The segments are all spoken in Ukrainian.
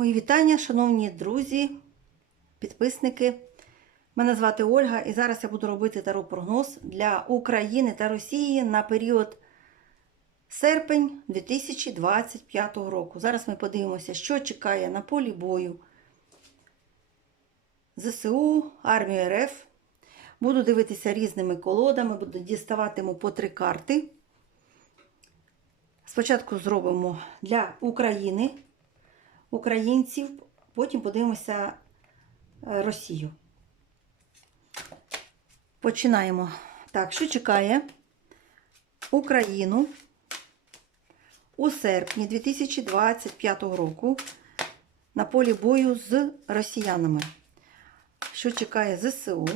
Мої вітання, шановні друзі, підписники. Мене звати Ольга, і зараз я буду робити таро-прогноз для України та Росії на період серпень 2025 року. Зараз ми подивимося, що чекає на полі бою ЗСУ, армію РФ. Буду дивитися різними колодами, буду діставатиму по три карти. Спочатку зробимо для України українців, потім подивимося е, Росію. Починаємо. Так, що чекає Україну у серпні 2025 року на полі бою з росіянами? Що чекає ЗСУ,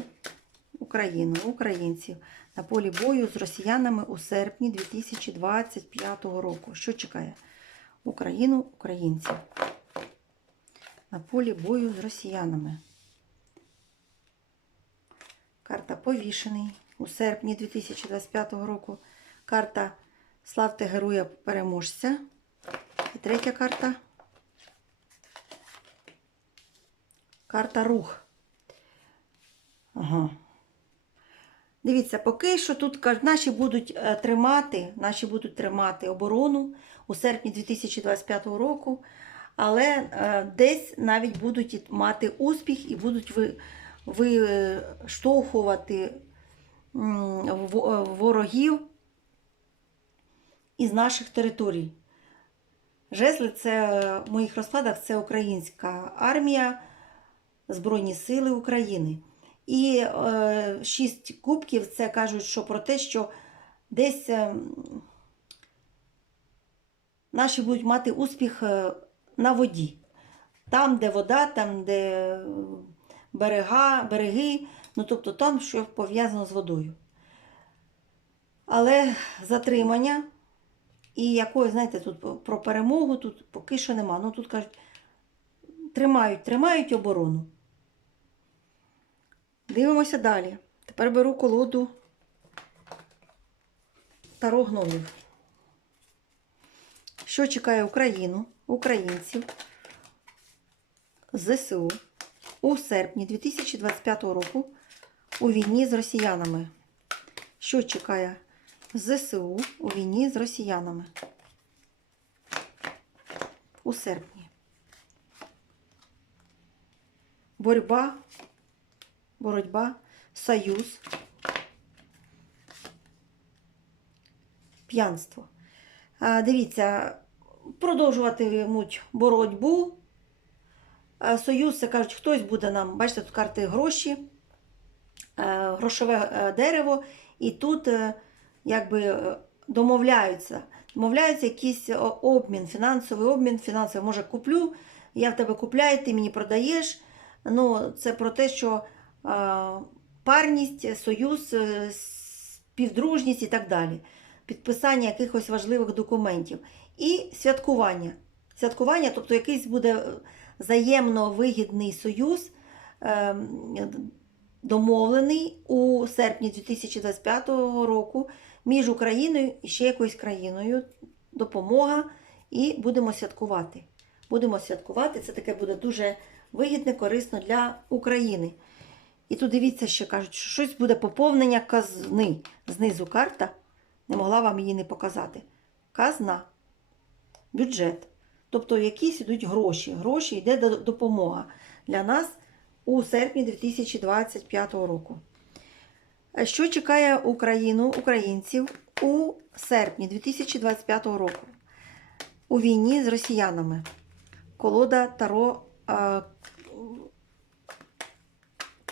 Україну, українців на полі бою з росіянами у серпні 2025 року? Що чекає Україну, українців? На полі бою з росіянами. Карта повішений у серпні 2025 року. Карта Славте Героя Переможця. І третя карта. Карта Рух. Ага. Дивіться, поки що тут наші будуть е, тримати, наші будуть тримати оборону у серпні 2025 року але е, десь навіть будуть мати успіх і будуть виштовхувати е, ворогів із наших територій. Жезли це в моїх розкладах це українська армія, Збройні Сили України. І е, кубків це кажуть, що про те, що десь е, наші будуть мати успіх е, на воді. Там, де вода, там, де берега, береги, ну тобто там, що пов'язано з водою. Але затримання і якої, знаєте, тут про перемогу тут поки що нема. Ну тут кажуть, тримають, тримають оборону. Дивимося далі. Тепер беру колоду Таро гномів. Що чекає Україну, українців, ЗСУ у серпні 2025 року у війні з росіянами? Що чекає ЗСУ у війні з росіянами? У серпні. Боротьба, боротьба, союз, п'янство. Дивіться, продовжуватимуть боротьбу. Союз, це кажуть, хтось буде нам, бачите, тут карти гроші, е, грошове е, дерево, і тут е, якби е, домовляються. Домовляються якийсь обмін, фінансовий обмін, фінансовий, може, куплю, я в тебе купляю, ти мені продаєш. Ну, це про те, що е, парність, союз, е, співдружність і так далі підписання якихось важливих документів. І святкування. Святкування, тобто якийсь буде взаємно вигідний союз, ем, домовлений у серпні 2025 року між Україною і ще якоюсь країною. Допомога, і будемо святкувати. Будемо святкувати. Це таке буде дуже вигідне, корисно для України. І тут дивіться, що кажуть, що щось буде поповнення казни. Знизу карта. Не могла вам її не показати. Казна, бюджет. Тобто якісь йдуть гроші. Гроші йде допомога для нас у серпні 2025 року. Е, Що чекає Україну, українців у серпні 2025 року? У війні з росіянами. Колода Таро е,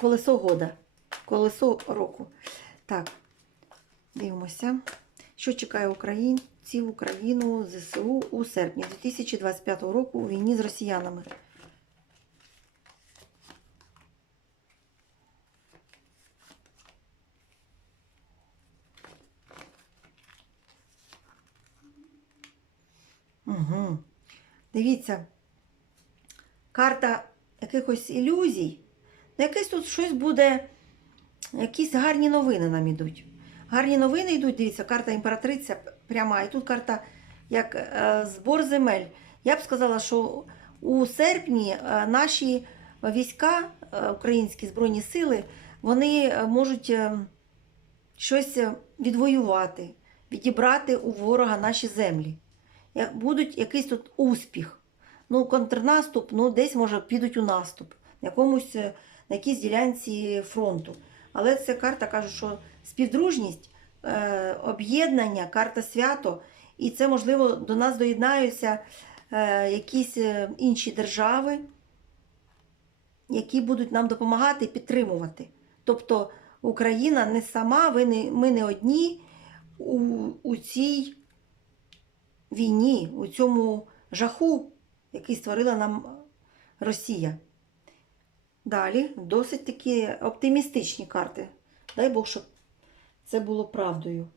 Колесо года. Колесо року. Так, Дивимося, що чекає українців, Україну, ЗСУ у серпні 2025 року у війні з росіянами. Угу. Дивіться, карта якихось ілюзій. Ну, Якесь тут щось буде, якісь гарні новини нам ідуть. Гарні новини йдуть, дивіться, карта імператриця пряма, і тут карта як е, збор земель. Я б сказала, що У серпні е, наші війська, е, українські збройні сили, вони можуть щось відвоювати, відібрати у ворога наші землі. Будуть якийсь тут успіх. Ну, контрнаступ, ну, десь, може, підуть у наступ, на якомусь, на якійсь ділянці фронту. Але ця карта каже, що співдружність, об'єднання, карта свято, і це, можливо, до нас доєднаються е, якісь е, інші держави, які будуть нам допомагати і підтримувати. Тобто Україна не сама, ви не, ми не одні у, у цій війні, у цьому жаху, який створила нам Росія. Далі досить такі оптимістичні карти. Дай Бог, щоб це було правдою.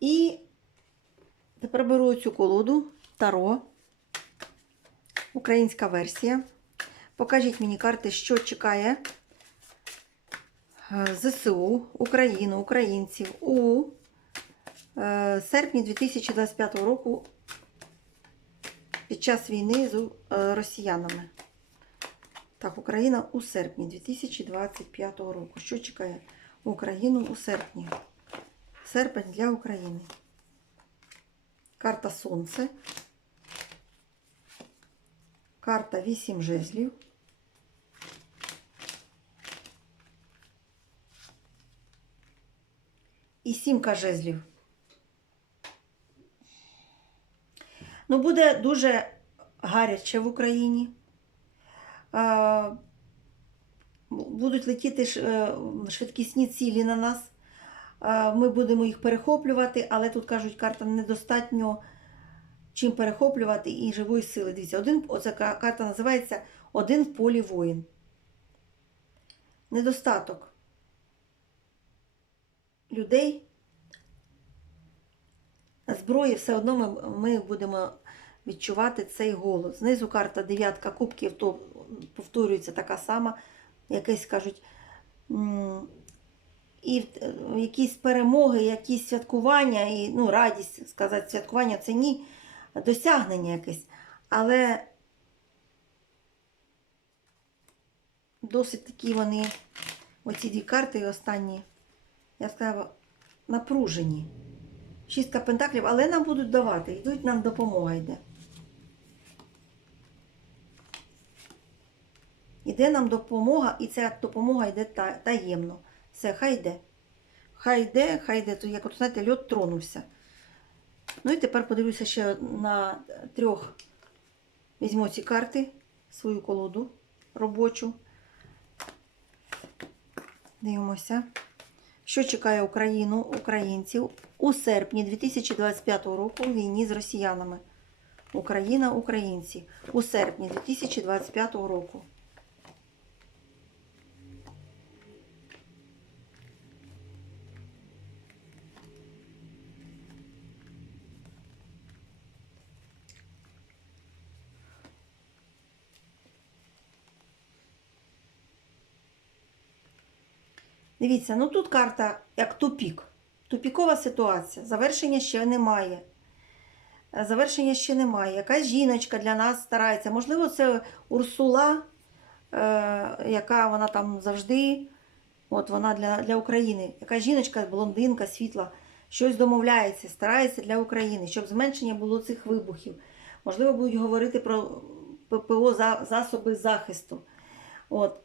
І тепер беру цю колоду Таро, українська версія. Покажіть мені карти, що чекає е, ЗСУ, Україну, українців у е, серпні 2025 року під час війни з е, росіянами. Так, Україна у серпні 2025 року. Що чекає Україну у серпні? Серпень для України. Карта Сонце. Карта 8 жезлів. І сімка жезлів. Ну, буде дуже гаряче в Україні. Будуть летіти е, швидкісні цілі на нас. Ми будемо їх перехоплювати, але тут кажуть, карта недостатньо чим перехоплювати і живої сили. Дивіться, один, оця карта називається Один в полі воїн. Недостаток людей. Зброї все одно ми, ми будемо відчувати цей голос. Знизу карта дев'ятка кубків, то повторюється така сама, якесь кажуть. І е, якісь перемоги, якісь святкування, і ну, радість сказати, святкування це ні, досягнення якесь. Але досить такі вони, оці дві карти останні, я сказала, напружені. Шістка пентаклів, але нам будуть давати, йдуть нам допомога йде. Іде нам допомога, і ця допомога йде таємно. Все, хай йде. Хай йде, хай йде. То як от, знаєте, льот тронувся. Ну і тепер подивлюся ще на трьох. Візьму ці карти, свою колоду робочу. Дивимося. Що чекає Україну, українців у серпні 2025 року в війні з росіянами? Україна, українці у серпні 2025 року. Дивіться, ну тут карта як тупік. Тупікова ситуація. Завершення ще немає. Е, Завершення ще немає. Якась жіночка для нас старається. Можливо, це Урсула, е, яка вона там завжди, от вона для, для України. Якась жіночка, блондинка, світла, щось домовляється, старається для України, щоб зменшення було цих вибухів. Можливо, будуть говорити про ППО засоби захисту. От.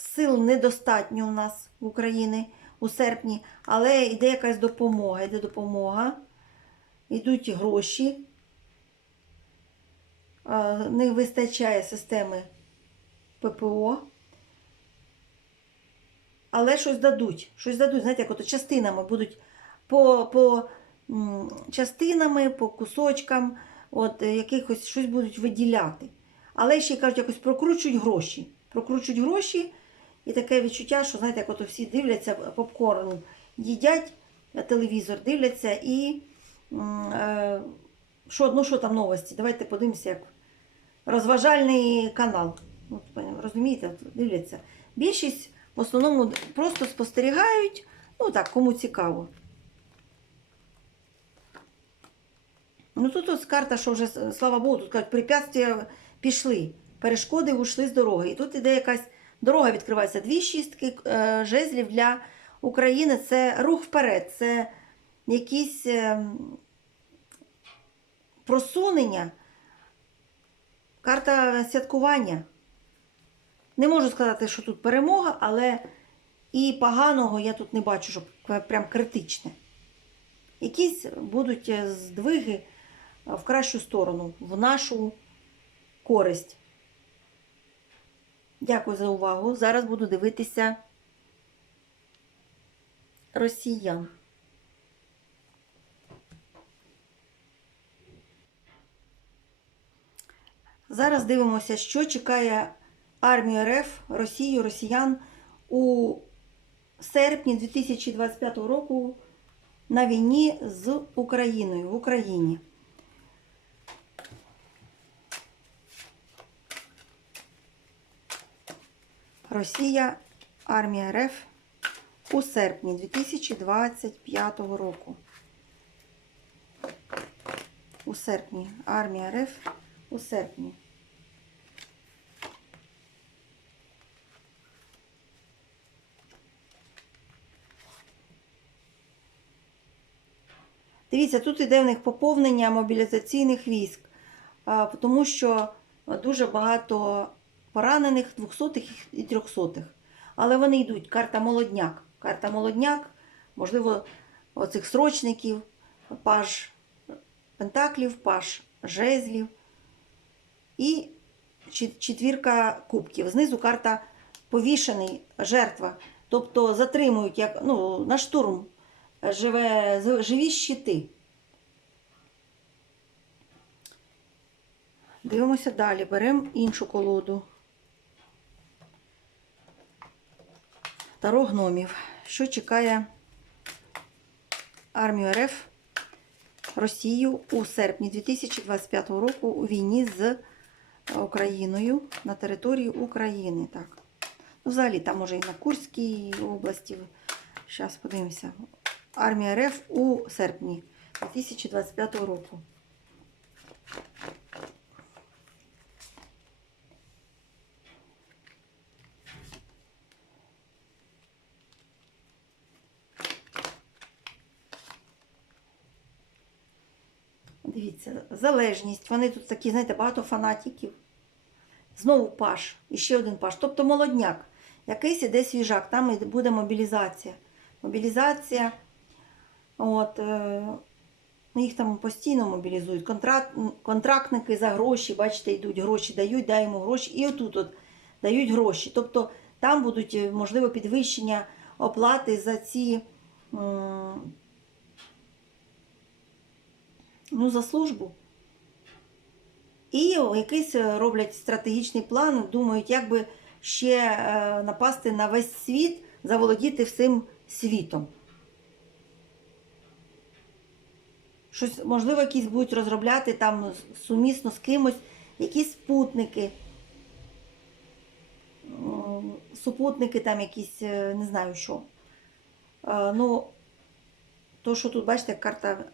Сил недостатньо у нас в Україні у серпні, але йде якась допомога. Йде допомога, йдуть гроші. Не вистачає системи ППО. Але щось дадуть. Щось дадуть, знаєте, як от частинами будуть по, по частинами, по кусочкам, от е, якихось щось будуть виділяти. Але ще кажуть, якось прокручують гроші. Прокручують гроші, і таке відчуття, що знаєте, як от всі дивляться попкорн, їдять е, телевізор, дивляться і е, що, ну, що там новості? Давайте подивимося, як розважальний канал. От, розумієте, дивляться. Більшість в основному просто спостерігають, ну так, кому цікаво. Ну тут ось карта, що вже, слава Богу, тут кажуть, препятствия пішли, перешкоди ушли з дороги. І тут іде якась дорога відкривається. Дві шістки е, жезлів для України це рух вперед, це якісь е, просунення, карта святкування. Не можу сказати, що тут перемога, але і поганого я тут не бачу, щоб прям критичне. Якісь будуть е, здвиги в кращу сторону, в нашу користь. Дякую за увагу. Зараз буду дивитися росіян. Зараз дивимося, що чекає армію РФ, Росію, росіян у серпні 2025 року на війні з Україною в Україні. Росія, армія РФ у серпні 2025 року. У серпні. Армія РФ у серпні. Дивіться, тут іде в них поповнення мобілізаційних військ, тому що дуже багато поранених, 200-х і 300-х. Але вони йдуть. Карта молодняк. Карта молодняк, можливо, оцих срочників, паж пентаклів, паж жезлів і четвірка кубків. Знизу карта повішений, жертва. Тобто затримують як, ну, на штурм живе, живі щити. Дивимося далі. Беремо іншу колоду. Таро гномів. Що чекає армію РФ Росію у серпні 2025 року у війні з Україною на території України. Так. Ну, взагалі, там може і на Курській області. Зараз подивимося. Армія РФ у серпні 2025 року. Дивіться, залежність. Вони тут такі, знаєте, багато фанатиків. Знову паш, і ще один паш. Тобто молодняк. Якийсь іде свіжак, там і буде мобілізація. Мобілізація. От, е, ну, їх там постійно мобілізують. Контракт, контрактники за гроші, бачите, йдуть, гроші дають, даємо гроші. І отут от дають гроші. Тобто там будуть, е, можливо, підвищення оплати за ці. м, ну, за службу. І якийсь е, роблять стратегічний план, думають, як би ще е, напасти на весь світ, заволодіти всім світом. Щось, можливо, якісь будуть розробляти там сумісно з кимось, якісь спутники, супутники там якісь, е, не знаю що. Ну, то, що тут, бачите, карта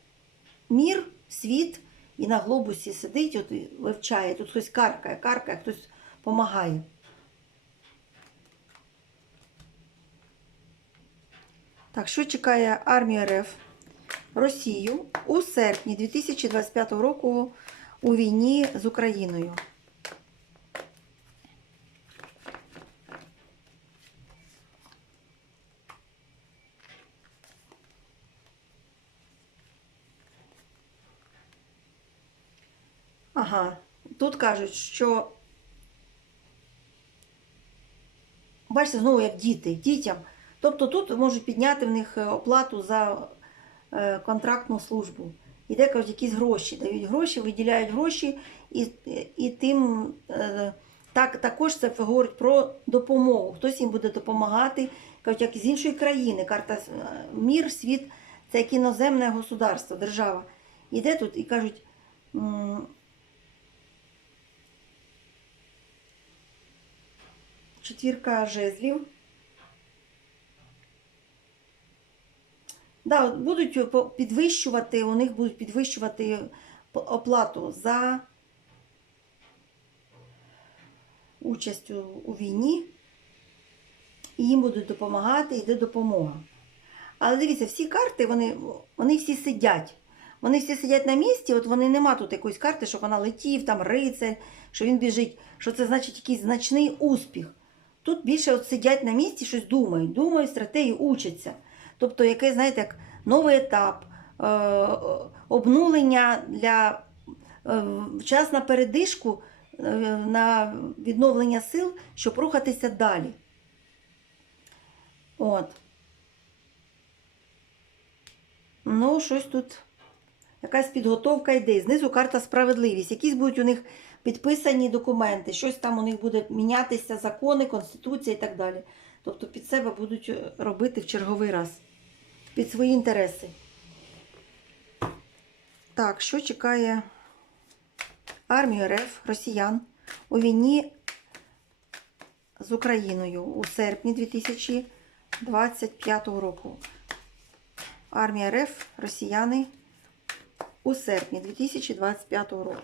мір, світ, і на глобусі сидить, от вивчає. Тут хтось каркає, каркає, хтось допомагає. Так, що чекає армія РФ Росію у серпні 2025 року у війні з Україною? Ага, тут кажуть, що. Бачите, знову як діти, дітям. Тобто тут можуть підняти в них е, оплату за е, контрактну службу. Іде, кажуть, якісь гроші. Дають гроші, виділяють гроші, і, і тим е, так, також це говорить про допомогу. Хтось їм буде допомагати, кажуть, як з іншої країни. Карта мір, світ це як іноземне государство, держава. Іде тут і кажуть. Четвірка жезлів. Да, будуть підвищувати, у них будуть підвищувати оплату за участь у, війні, і їм будуть допомагати, йде допомога. Але дивіться, всі карти, вони, вони всі сидять. Вони всі сидять на місці, от вони нема тут якоїсь карти, щоб вона летів, там рицар, що він біжить, що це значить якийсь значний успіх. Тут більше от сидять на місці, щось думають, думають, стратегії учаться. Тобто, який, знаєте, як новий етап, е, обнулення для е, час на передишку, е, на відновлення сил, щоб рухатися далі. От. Ну, щось тут, якась підготовка йде. Знизу карта справедливість. Якісь будуть у них підписані документи, щось там у них буде мінятися, закони, конституція і так далі. Тобто під себе будуть е, робити в черговий раз. Під свої інтереси. Так, що чекає армію РФ, росіян у війні з Україною у серпні 2025 року? Армія РФ, росіяни у серпні 2025 року.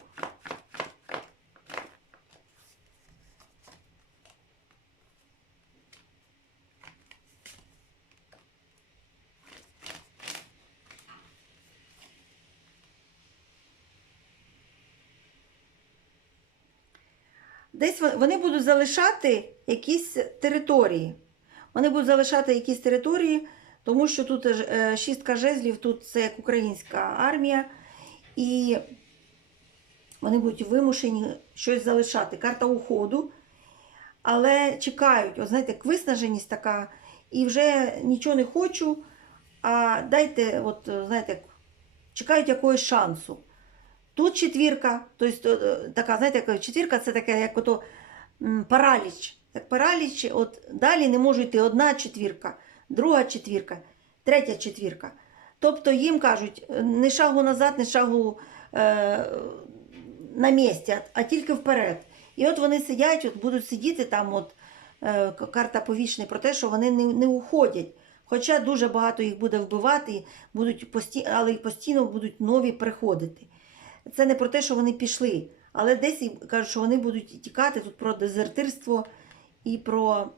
Десь вони будуть залишати якісь території. Вони будуть залишати якісь території, тому що тут е, шістка жезлів, тут це як українська армія, і вони будуть вимушені щось залишати. Карта уходу, але чекають, от знаєте, як виснаженість така, і вже нічого не хочу. А дайте, от знаєте, чекають якогось шансу. Тут четвірка, тобто е, така, знаєте, четвірка це таке, як ото параліч. Так параліч, от далі не може йти одна четвірка, друга четвірка, третя четвірка. Тобто їм кажуть, е, не шагу назад, не шагу е, на місці, а- тільки вперед. І от вони сидять, от будуть сидіти там, от е, карта повішена про те, що вони не, не уходять. Хоча дуже багато їх буде вбивати, будуть пості... але постійно будуть нові приходити. Це не про те, що вони пішли, але десь кажуть, що вони будуть тікати тут про дезертирство і про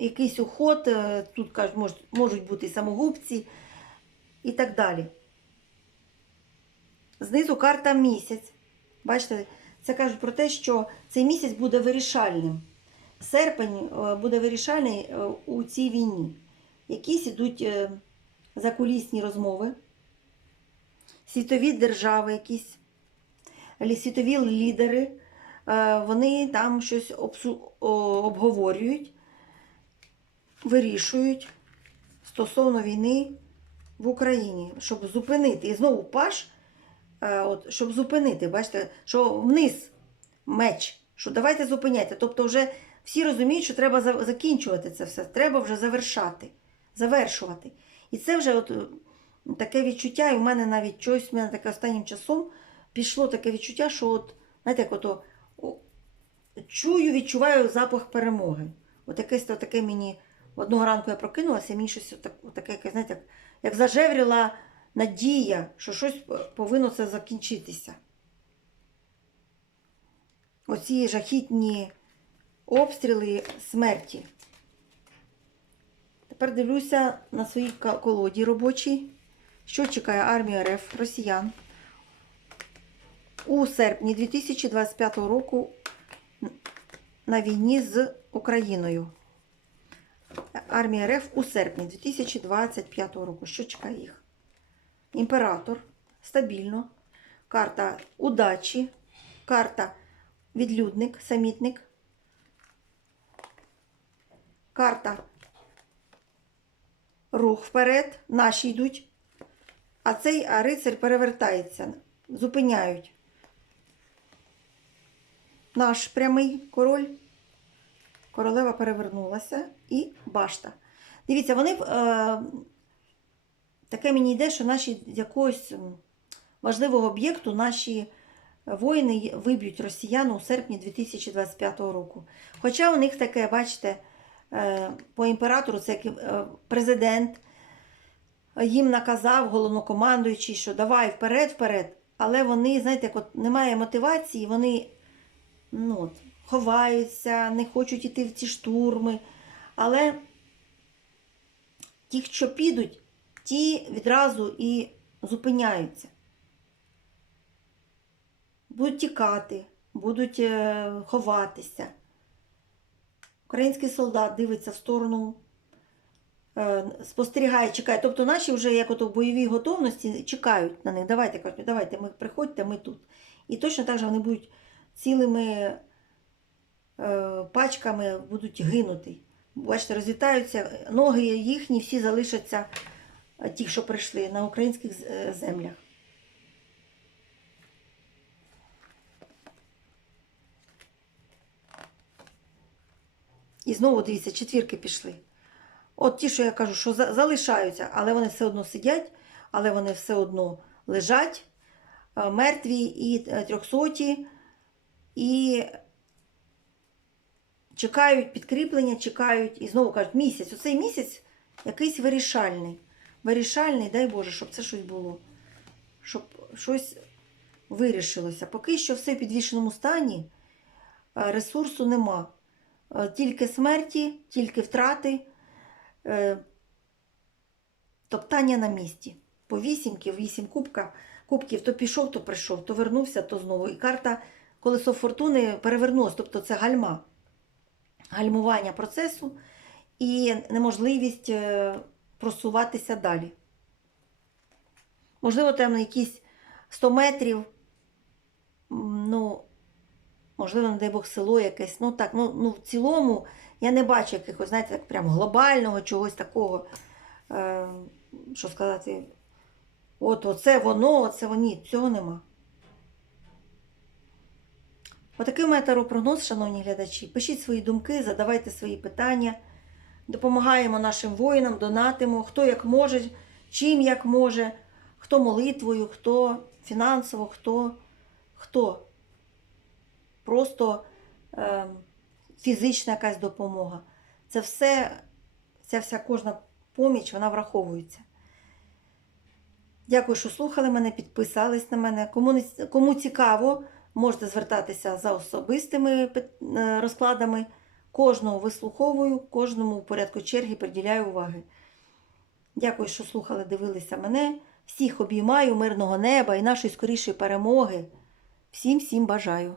якийсь уход. е, Тут кажуть, можуть, бути самогубці і так далі. Знизу карта місяць. Бачите, це кажуть про те, що цей місяць буде вирішальним. Серпень е, буде вирішальний е, у цій війні. Якісь ідуть закулісні розмови, світові держави, якісь світові лідери, е, вони там щось обговорюють, вирішують стосовно війни в Україні, щоб зупинити. І знову паш, е, от, щоб зупинити, бачите, що вниз меч, що давайте зупиняйте. Тобто вже всі розуміють, що треба закінчувати це все, треба вже завершати, завершувати. І це вже от, таке відчуття, і в мене навіть щось, в мене таке останнім часом пішло таке відчуття, що от, знаєте, як ото, чую, відчуваю запах перемоги. От якесь таке мені одного ранку я прокинулася, мені щось таке, знаєте, як, як зажевріла надія, що щось повинно це закінчитися. Оці жахітні обстріли смерті. Тепер дивлюся на своїй колоді робочій, що чекає армія РФ росіян у серпні 2025 року на війні з Україною. Армія РФ у серпні 2025 року. Що чекає їх? Імператор стабільно. Карта удачі, карта відлюдник, самітник. Карта рух вперед, наші йдуть. А цей рицар перевертається, зупиняють. Наш прямий король. Королева перевернулася і башта. Дивіться, вони е, таке мені йде, що наші з якогось важливого об'єкту наші воїни виб'ють росіян у серпні 2025 року. Хоча у них таке, бачите, е, по імператору це е, президент, їм наказав головнокомандуючий, що давай вперед, вперед. Але вони, знаєте, от немає мотивації, вони ну, от, ховаються, не хочуть іти в ці штурми. Але ті, що підуть, ті відразу і зупиняються. Будуть тікати, будуть е, ховатися. Український солдат дивиться в сторону, спостерігає, чекає. Тобто наші вже як ото в бойовій готовності чекають на них. Давайте, кажуть, давайте, ми приходьте, ми тут. І точно так же вони будуть цілими е, пачками будуть гинути. Бачите, розлітаються, ноги їхні всі залишаться, е, ті, що прийшли на українських е, землях. І знову дивіться, четвірки пішли. От ті, що я кажу, що залишаються, але вони все одно сидять, але вони все одно лежать, е, мертві і е, трьохсоті, і чекають підкріплення, чекають, і знову кажуть, місяць. Оцей місяць якийсь вирішальний. Вирішальний, дай Боже, щоб це щось було. Щоб щось вирішилося. Поки що все в підвішеному стані, е, ресурсу нема. Тільки смерті, тільки втрати, е, топтання на місці. По вісімки, вісім кубка, кубків, то пішов, то прийшов, то вернувся, то знову. І карта колесо фортуни перевернулась, тобто це гальма. Гальмування процесу і неможливість е, просуватися далі. Можливо, там якісь 100 метрів, ну, можливо, не дай Бог, село якесь. Ну так, ну, ну в цілому я не бачу якихось, знаєте, так прям глобального чогось такого, е, що сказати, от оце воно, оце воно. Ні, цього нема. Отакий таропрогноз, шановні глядачі. Пишіть свої думки, задавайте свої питання. Допомагаємо нашим воїнам, донатимо, хто як може, чим як може, хто молитвою, хто фінансово, хто. хто. Просто е, фізична якась допомога. Це все, ця вся кожна поміч, вона враховується. Дякую, що слухали мене, підписались на мене. Кому, кому цікаво, можете звертатися за особистими е, розкладами. Кожного вислуховую, кожному в порядку черги приділяю уваги. Дякую, що слухали, дивилися мене. Всіх обіймаю, мирного неба і нашої скорішої перемоги. Всім всім бажаю.